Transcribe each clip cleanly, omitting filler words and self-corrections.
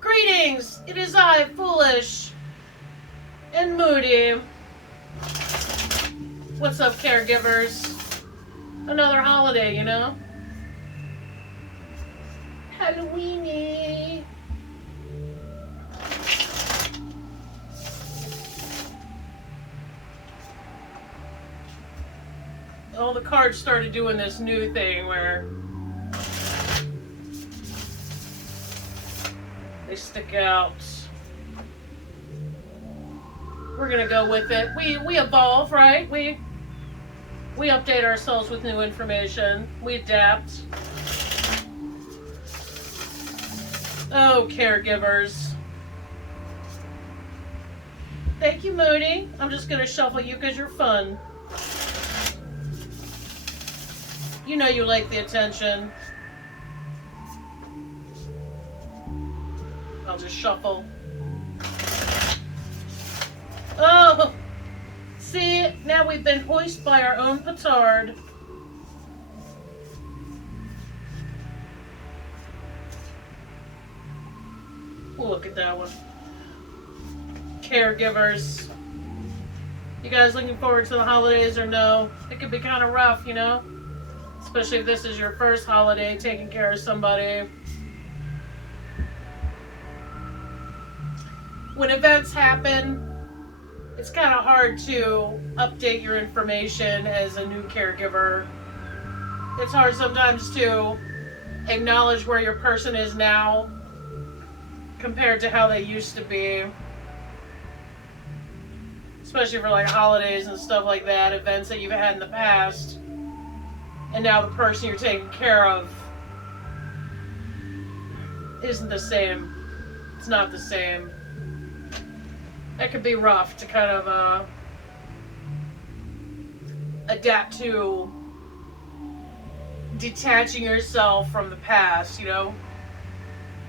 Greetings! It is I, Foolish and Moody. What's up, caregivers? Another holiday, you know? Halloweeny. All the cards started doing this new thing where they stick out. We're gonna go with it. We evolve, right? We update ourselves with new information. We adapt. Oh, caregivers. Thank you, Moody. I'm just gonna shuffle you because you're fun. You know you like the attention. I'll just shuffle. Oh! See, now we've been hoisted by our own petard. Look at that one. Caregivers. You guys looking forward to the holidays or no? It could be kind of rough, you know? Especially if this is your first holiday taking care of somebody. When events happen, it's kind of hard to update your information as a new caregiver. It's hard sometimes to acknowledge where your person is now compared to how they used to be. Especially for like holidays and stuff like that, events that you've had in the past. And now the person you're taking care of isn't the same. It's not the same. That could be rough to kind of adapt to detaching yourself from the past, you know,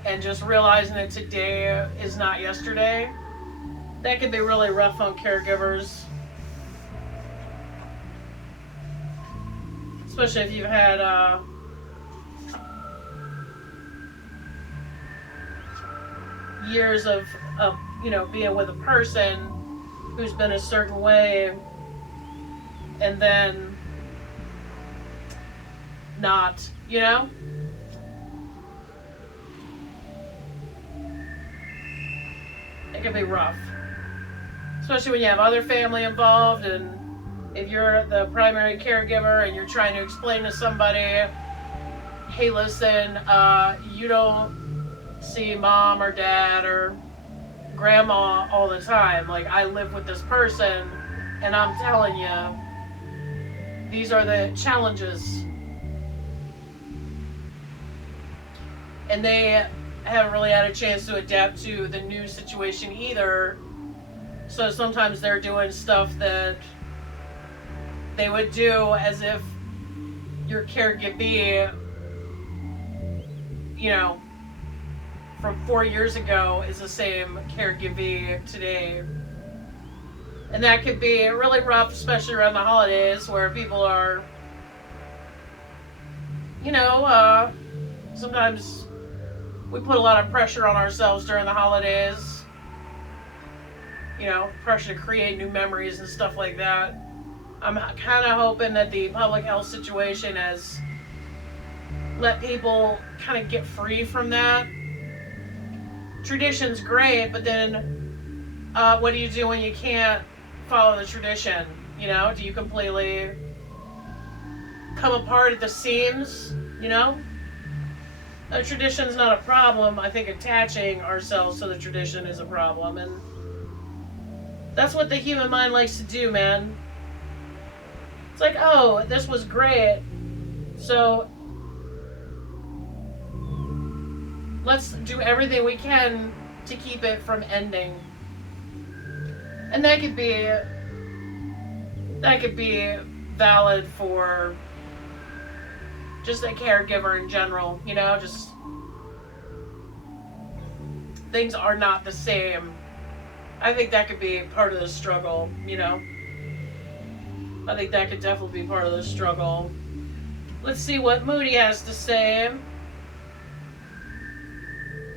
and just realizing that today is not yesterday. That could be really rough on caregivers. Especially if you've had years of you know, being with a person who's been a certain way and then not, you know? It can be rough. Especially when you have other family involved, and if you're the primary caregiver and you're trying to explain to somebody, hey, listen, you don't see mom or dad or grandma all the time. Like, I live with this person, and I'm telling you, these are the challenges. And they haven't really had a chance to adapt to the new situation either. So sometimes they're doing stuff that they would do as if your caregiver, you know, from 4 years ago is the same caregiver today. And that could be really rough, especially around the holidays where people are, you know, sometimes we put a lot of pressure on ourselves during the holidays. You know, pressure to create new memories and stuff like that. I'm kind of hoping that the public health situation has let people kind of get free from that. Tradition's great, but then what do you do when you can't follow the tradition? You know, do you completely come apart at the seams? You know, a tradition's not a problem. I think attaching ourselves to the tradition is a problem, and that's what the human mind likes to do, man. It's like, oh, this was great, so let's do everything we can to keep it from ending. And that could be valid for just a caregiver in general, you know, just things are not the same. I think that could be part of the struggle, you know. I think that could definitely be part of the struggle. Let's see what Moody has to say.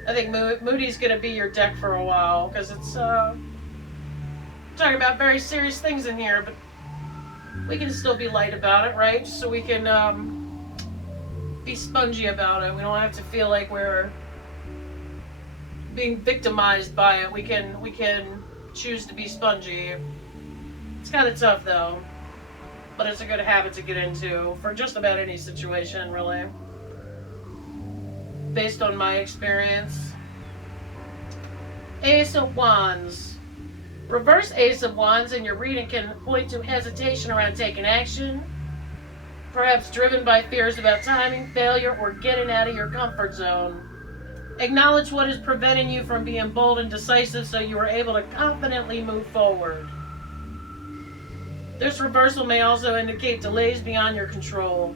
I think Moody's going to be your deck for a while, because it's talking about very serious things in here, but we can still be light about it, right? So we can be spongy about it. We don't have to feel like we're being victimized by it. We can choose to be spongy. It's kind of tough though, but it's a good habit to get into for just about any situation, really, based on my experience. Ace of Wands. Reverse Ace of Wands in your reading can point to hesitation around taking action, perhaps driven by fears about timing, failure, or getting out of your comfort zone. Acknowledge what is preventing you from being bold and decisive so you are able to confidently move forward. This reversal may also indicate delays beyond your control.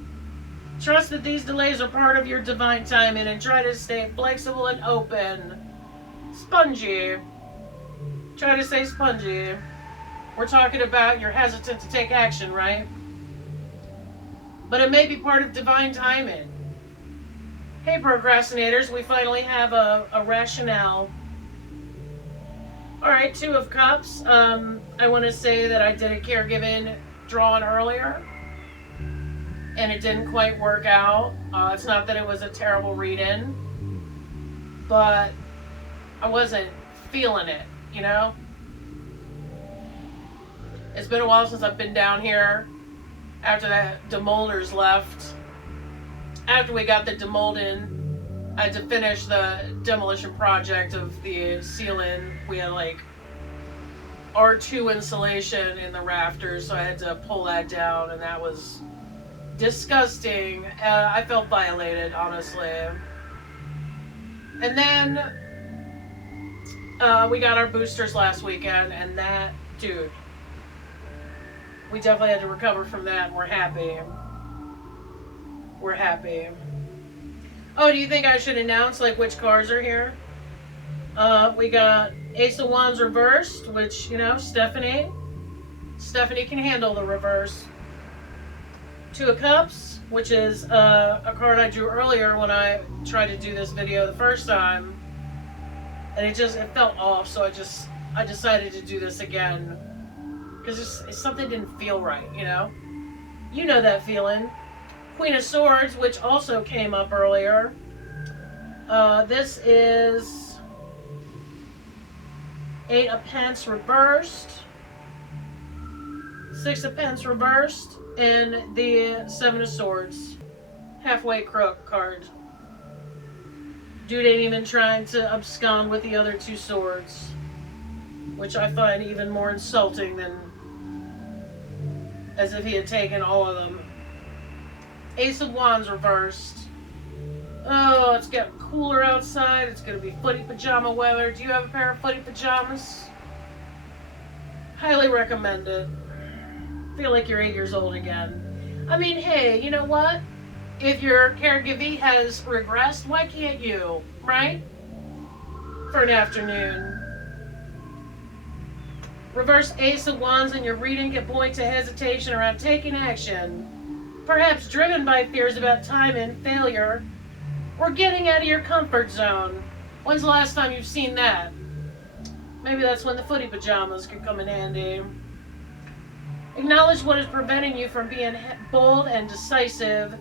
Trust that these delays are part of your divine timing and try to stay flexible and open. Spongy. Try to stay spongy. We're talking about you're hesitant to take action, right? But it may be part of divine timing. Hey, procrastinators, we finally have a rationale. All right, Two of Cups. I want to say that I did a caregiving drawing earlier, and it didn't quite work out. It's not that it was a terrible read-in, but I wasn't feeling it, you know? It's been a while since I've been down here after that demolders left. After we got the demold in, I had to finish the demolition project of the ceiling. We had like R2 insulation in the rafters, so I had to pull that down, and that was disgusting. I felt violated, honestly. And then we got our boosters last weekend, and that, dude, we definitely had to recover from that, and we're happy. We're happy. Oh, do you think I should announce like which cards are here? We got Ace of Wands reversed, which, you know, Stefanie can handle the reverse. Two of Cups, which is a card I drew earlier when I tried to do this video the first time, and it felt off, so I decided to do this again because something didn't feel right, you know. You know that feeling. Queen of Swords, which also came up earlier. This is Eight of Pence reversed, Six of Pence reversed, and the Seven of Swords. Halfway crook card. Dude ain't even trying to abscond with the other two swords, which I find even more insulting than as if he had taken all of them. Ace of Wands reversed. Oh, it's getting cooler outside. It's going to be footy pajama weather. Do you have a pair of footy pajamas? Highly recommend it. Feel like you're 8 years old again. I mean, hey, you know what? If your caregiving has regressed, why can't you, right? For an afternoon. Reverse Ace of Wands in your reading can point to hesitation around taking action, perhaps driven by fears about time and failure, or getting out of your comfort zone. When's the last time you've seen that? Maybe that's when the footy pajamas could come in handy. Acknowledge what is preventing you from being bold and decisive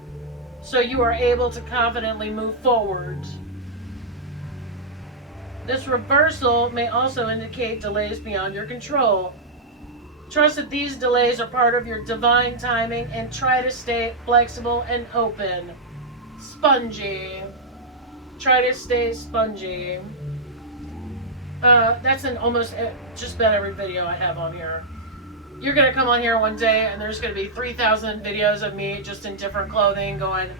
so you are able to confidently move forward. This reversal may also indicate delays beyond your control. Trust that these delays are part of your divine timing and try to stay flexible and open. Spongy. Try to stay spongy. That's in almost just about every video I have on here. You're going to come on here one day and there's going to be 3,000 videos of me just in different clothing going,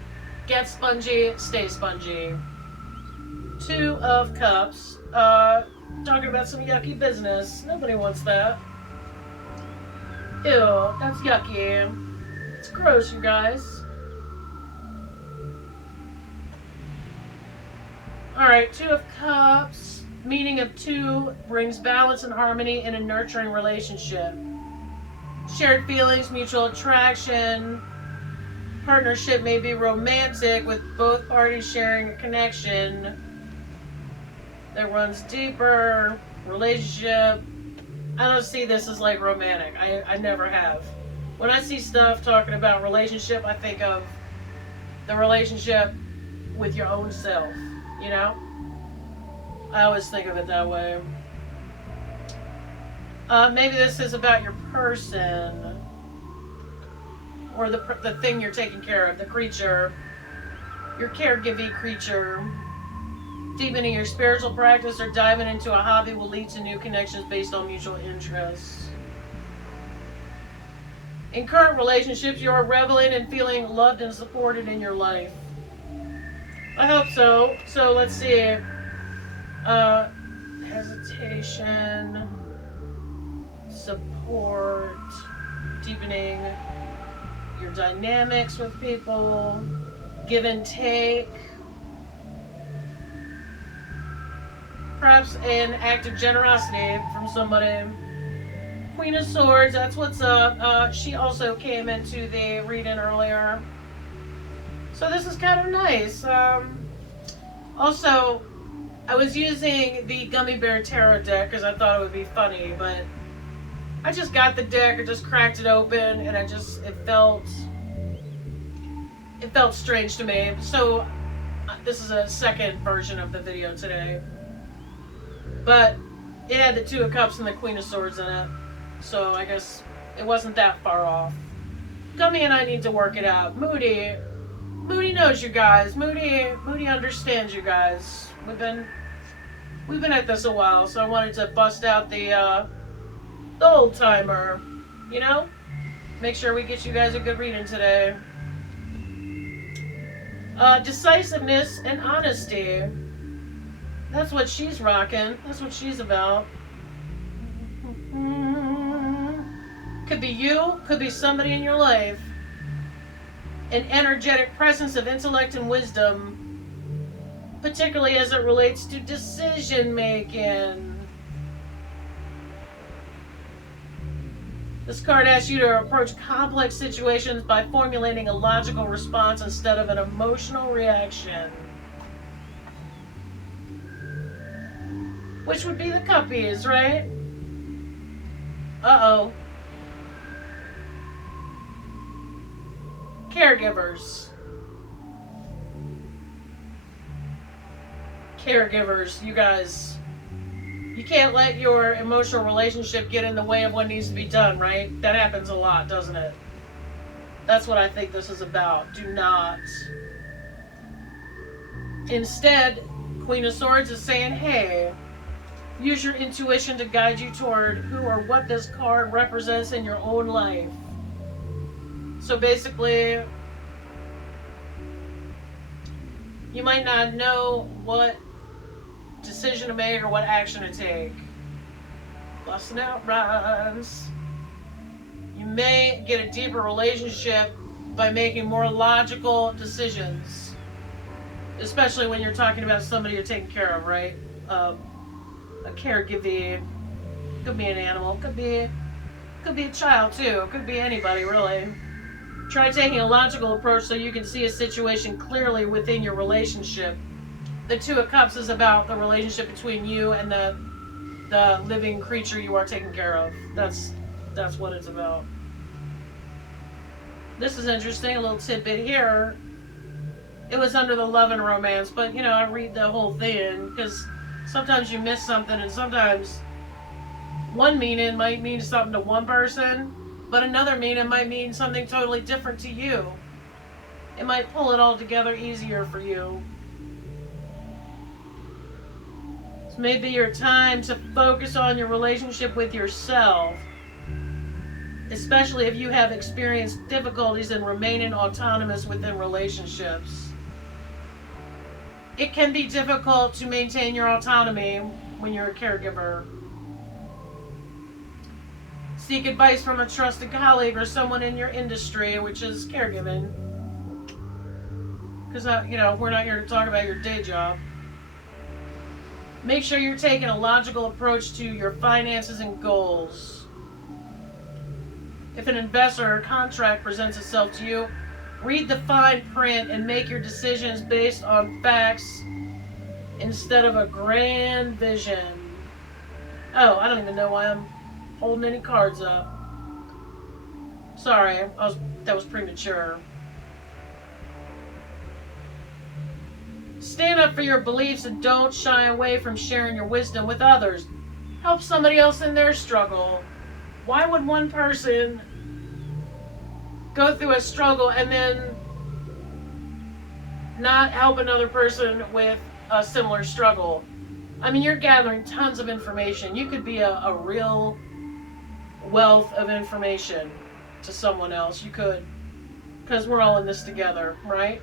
get spongy, stay spongy. Two of Cups. Talking about some yucky business. Nobody wants that. Ew, that's yucky. It's gross, you guys. Alright, Two of Cups. Meaning of two brings balance and harmony in a nurturing relationship. Shared feelings, mutual attraction. Partnership may be romantic with both parties sharing a connection. that runs deeper, relationship. I don't see this as like romantic. I never have. When I see stuff talking about relationship, I think of the relationship with your own self, you know? I always think of it that way. Maybe this is about your person or the thing you're taking care of, the creature, your caregiving creature. Deepening your spiritual practice or diving into a hobby will lead to new connections based on mutual interests. In current relationships, you are reveling and feeling loved and supported in your life. I hope so. So let's see. Hesitation, support, deepening your dynamics with people, give and take. Perhaps an act of generosity from somebody. Queen of Swords, that's what's up. She also came into the reading earlier. So this is kind of nice. Also, I was using the Gummy Bear Tarot deck because I thought it would be funny, but I just got the deck, I just cracked it open, and it felt strange to me. So this is a second version of the video today. But it had the Two of Cups and the Queen of Swords in it. So I guess it wasn't that far off. Gummy and I need to work it out. Moody knows you guys. Moody understands you guys. We've been at this a while, so I wanted to bust out the old timer. You know? Make sure we get you guys a good reading today. Decisiveness and honesty. That's what she's rocking. That's what she's about. Could be you, could be somebody in your life. An energetic presence of intellect and wisdom, particularly as it relates to decision making. This card asks you to approach complex situations by formulating a logical response instead of an emotional reaction. Which would be the Cuppies, right? Uh-oh. Caregivers. Caregivers, you guys. You can't let your emotional relationship get in the way of what needs to be done, right? That happens a lot, doesn't it? That's what I think this is about. Do not. Instead, Queen of Swords is saying, hey, use your intuition to guide you toward who or what this card represents in your own life. So basically, you might not know what decision to make or what action to take. Busting out rhymes. You may get a deeper relationship by making more logical decisions. Especially when you're talking about somebody you're taking care of, right? A caregiver, could be an animal, could be a child too, could be anybody really. Try taking a logical approach so you can see a situation clearly within your relationship. The Two of Cups is about the relationship between you and the living creature you are taking care of. That's what it's about. This is interesting, a little tidbit here. It was under the love and romance, but you know, I read the whole thing because sometimes you miss something, and sometimes one meaning might mean something to one person, but another meaning might mean something totally different to you. It might pull it all together easier for you. This may be your time to focus on your relationship with yourself, especially if you have experienced difficulties in remaining autonomous within relationships. It can be difficult to maintain your autonomy when you're a caregiver. Seek advice from a trusted colleague or someone in your industry, which is caregiving. Because, we're not here to talk about your day job. Make sure you're taking a logical approach to your finances and goals. If an investor or contract presents itself to you, read the fine print and make your decisions based on facts instead of a grand vision. Oh, I don't even know why I'm holding any cards up. Sorry, that was premature. Stand up for your beliefs and don't shy away from sharing your wisdom with others. Help somebody else in their struggle. Why would one person go through a struggle and then not help another person with a similar struggle? I mean, you're gathering tons of information. You could be a real wealth of information to someone else. You could, because we're all in this together, right?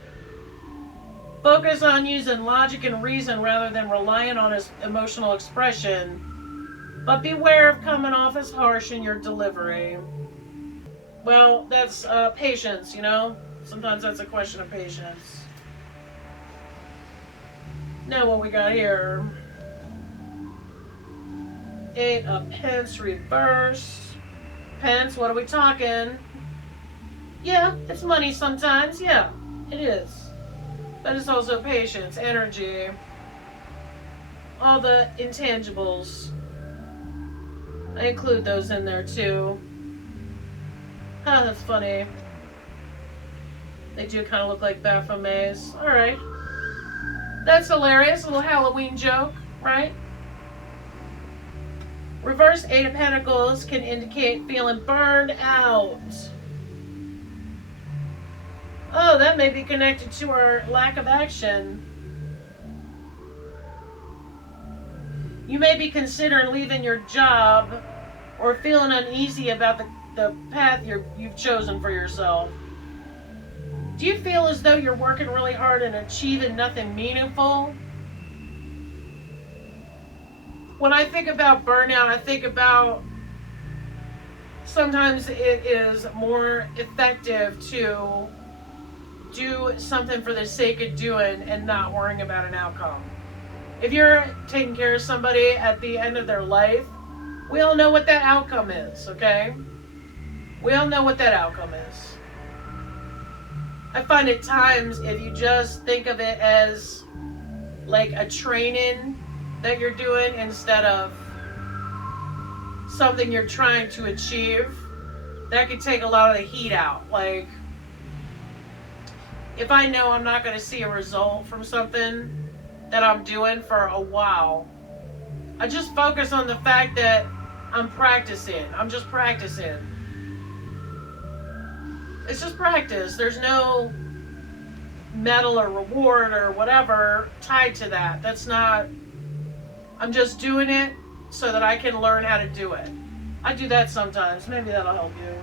Focus on using logic and reason rather than relying on his emotional expression, but beware of coming off as harsh in your delivery. Well, that's patience, you know? Sometimes that's a question of patience. Now what we got here? 8 of Pence reverse. Pence, what are we talking? Yeah, it's money sometimes. Yeah, it is. But it's also patience, energy, all the intangibles. I include those in there too. Ah, that's funny. They do kind of look like Baphomets. Alright. That's hilarious. A little Halloween joke, right? Reverse 8 of Pentacles can indicate feeling burned out. Oh, that may be connected to our lack of action. You may be considering leaving your job or feeling uneasy about the path you've chosen for yourself. Do you feel as though you're working really hard and achieving nothing meaningful? When I think about burnout, I think about sometimes it is more effective to do something for the sake of doing and not worrying about an outcome. If you're taking care of somebody at the end of their life, we all know what that outcome is, okay? We all know what that outcome is. I find at times if you just think of it as like a training that you're doing instead of something you're trying to achieve, that could take a lot of the heat out. Like, if I know I'm not going to see a result from something that I'm doing for a while, I just focus on the fact that I'm practicing. I'm just practicing. It's just practice. There's no medal or reward or whatever tied to that. That's not... I'm just doing it so that I can learn how to do it. I do that sometimes. Maybe that'll help you.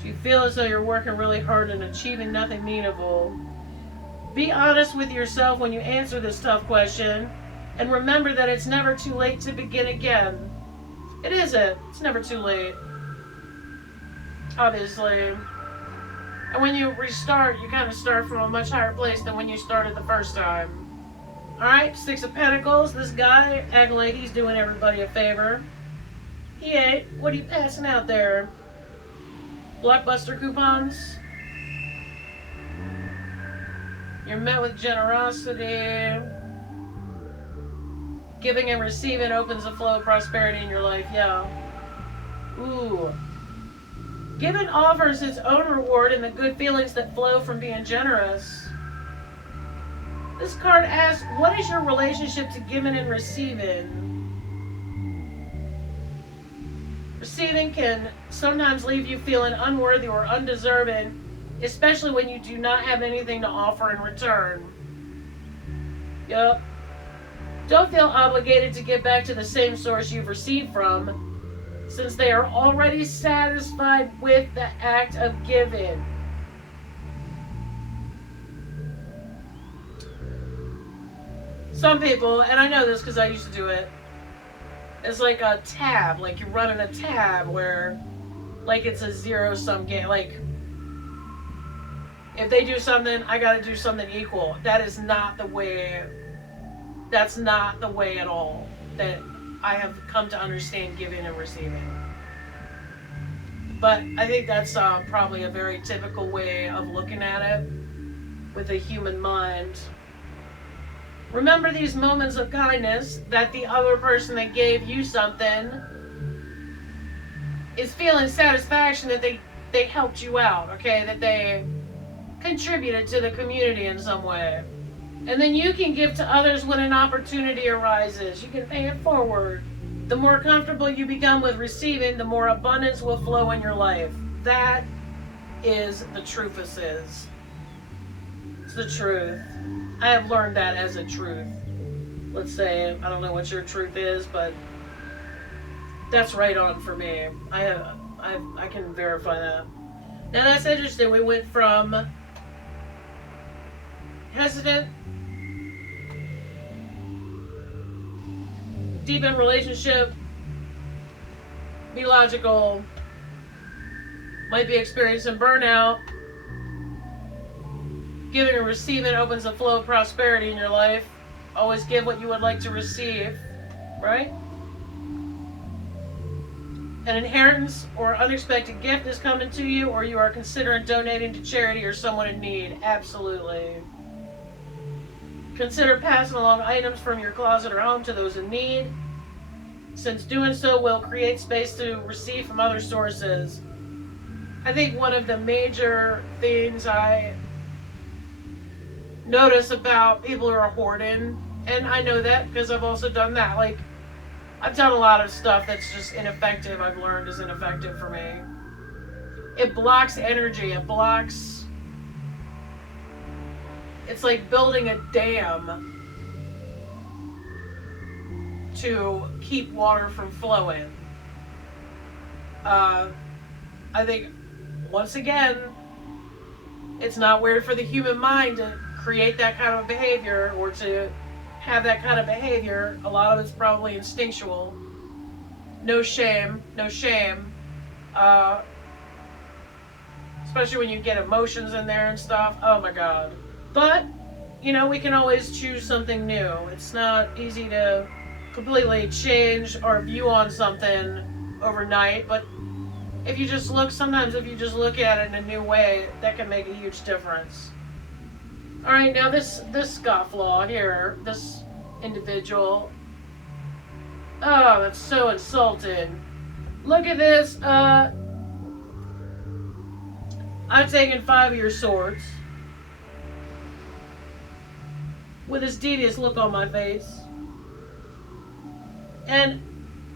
Do you feel as though you're working really hard and achieving nothing meaningful? Be honest with yourself when you answer this tough question, and remember that it's never too late to begin again. It isn't. It's never too late. Obviously. And when you restart, you kind of start from a much higher place than when you started the first time. Alright, 6 of Pentacles. This guy acting like he's doing everybody a favor. He ain't. What are you passing out there? Blockbuster coupons? You're met with generosity. Giving and receiving opens a flow of prosperity in your life. Yeah. Ooh. Giving offers its own reward and the good feelings that flow from being generous. This card asks, what is your relationship to giving and receiving? Receiving can sometimes leave you feeling unworthy or undeserving, especially when you do not have anything to offer in return. Yup. Don't feel obligated to give back to the same source you've received from, since they are already satisfied with the act of giving. Some people, and I know this because I used to do it, it's like a tab, like you're running a tab where, like, it's a zero-sum game. Like, if they do something, I gotta do something equal. That is not the way, that's not the way at all that I have come to understand giving and receiving. But I think that's probably a very typical way of looking at it with a human mind. Remember these moments of kindness that the other person that gave you something is feeling satisfaction that they helped you out, okay? That they contributed to the community in some way. And then you can give to others when an opportunity arises. You can pay it forward. The more comfortable you become with receiving, the more abundance will flow in your life. That is the truth. It's the truth. I have learned that as a truth. Let's say, I don't know what your truth is, but that's right on for me. I can verify that. Now that's interesting. We went from hesitant, deep in relationship, be logical, might be experiencing burnout. Giving and receiving opens the flow of prosperity in your life. Always give what you would like to receive, right? An inheritance or unexpected gift is coming to you, or you are considering donating to charity or someone in need. Absolutely. Consider passing along items from your closet or home to those in need, since doing so will create space to receive from other sources. I think one of the major things I notice about people who are hoarding, and I know that because I've also done that. Like, I've done a lot of stuff that's just ineffective. I've learned is ineffective for me. It blocks energy. It blocks. It's like building a dam to keep water from flowing. I think, once again, it's not weird for the human mind to create that kind of behavior or to have that kind of behavior. A lot of it's probably instinctual. No shame. Especially when you get emotions in there and stuff. Oh my God. But, we can always choose something new. It's not easy to completely change our view on something overnight, but if you just look at it in a new way, that can make a huge difference. All right, now this scofflaw here, this individual. Oh, that's so insulting. Look at this. I've taken 5 of your swords with this devious look on my face. And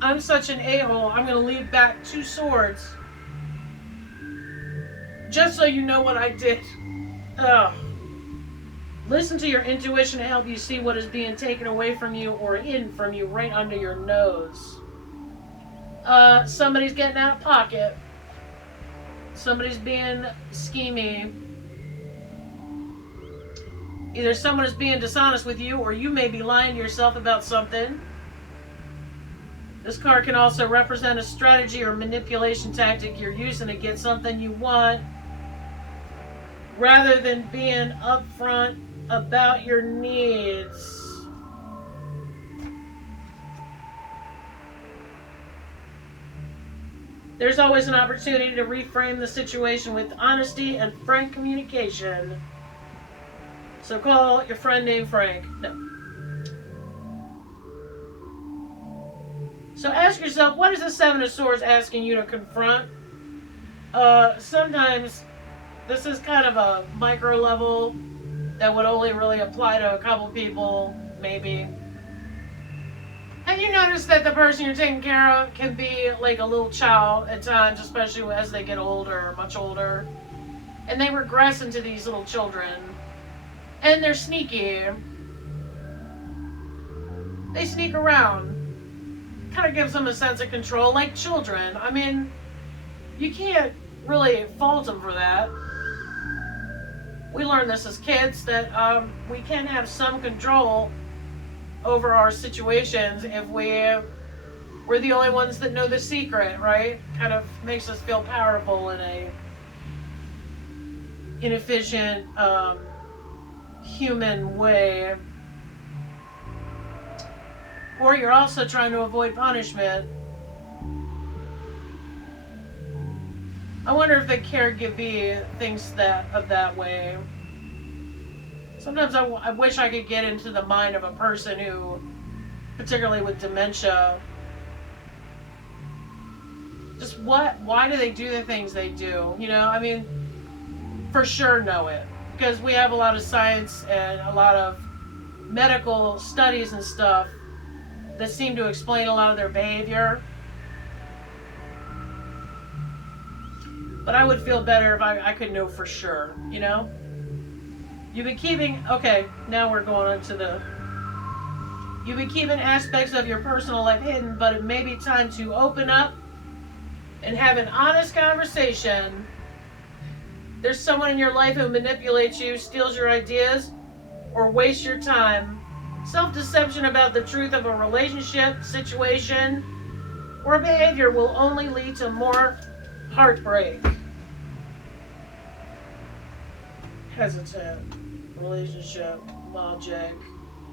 I'm such an a-hole, I'm going to leave back 2 swords. Just so you know what I did. Ugh. Listen to your intuition to help you see what is being taken away from you or hidden from you right under your nose. Somebody's getting out of pocket. Somebody's being schemy. Either someone is being dishonest with you, or you may be lying to yourself about something. This card can also represent a strategy or manipulation tactic you're using to get something you want, rather than being upfront about your needs. There's always an opportunity to reframe the situation with honesty and frank communication. So call your friend named Frank. No. So ask yourself, what is the 7 of Swords asking you to confront? Sometimes this is kind of a micro level that would only really apply to a couple people, maybe. Have you noticed that the person you're taking care of can be like a little child at times, especially as they get older, much older, and they regress into these little children, and they're sneaky. They sneak around. Kind of gives them a sense of control, like children. I mean, you can't really fault them for that. We learned this as kids, that we can have some control over our situations if we're the only ones that know the secret, right? Kind of makes us feel powerful in a inefficient, human way. Or you're also trying to avoid punishment. I wonder if the caregiver thinks that way. Sometimes I wish I could get into the mind of a person who, particularly with dementia, just why do they do the things they do? You know, I mean, for sure know it. Because we have a lot of science and a lot of medical studies and stuff that seem to explain a lot of their behavior. But I would feel better if I could know for sure, you know? You've been keeping, okay, now we're going on to the, you've been keeping aspects of your personal life hidden, but it may be time to open up and have an honest conversation. There's someone in your life who manipulates you, steals your ideas, or wastes your time. Self-deception about the truth of a relationship, situation, or behavior will only lead to more heartbreak. Hesitant, relationship, logic,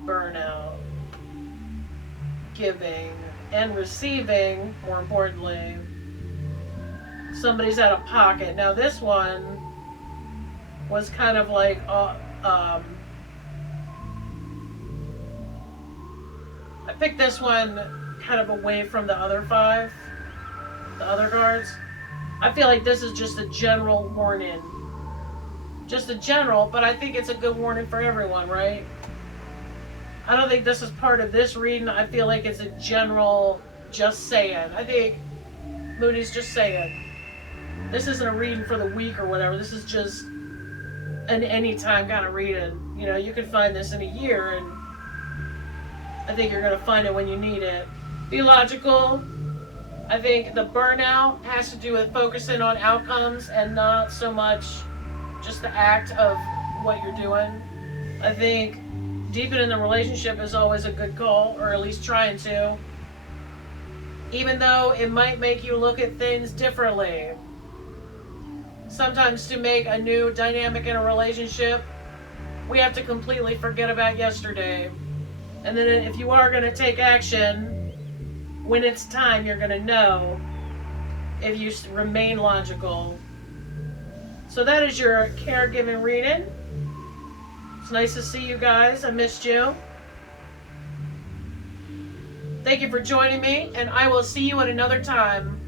burnout, giving, and receiving, more importantly. Somebody's out of pocket. Now this one was kind of like, I picked this one kind of away from the other 5, the other cards. I feel like this is just a general warning. Just a general, but I think it's a good warning for everyone, right? I don't think this is part of this reading. I feel like it's a general, just saying. I think Moody's just saying. This isn't a reading for the week or whatever. This is just an anytime kind of reading. You know, you can find this in a year, and I think you're going to find it when you need it. Be logical. I think the burnout has to do with focusing on outcomes and not so much just the act of what you're doing. I think deepening the relationship is always a good call, or at least trying to. Even though it might make you look at things differently. Sometimes to make a new dynamic in a relationship, we have to completely forget about yesterday. And then if you are going to take action, when it's time, you're going to know if you remain logical. So that is your caregiving reading. It's nice to see you guys. I missed you. Thank you for joining me, and I will see you at another time.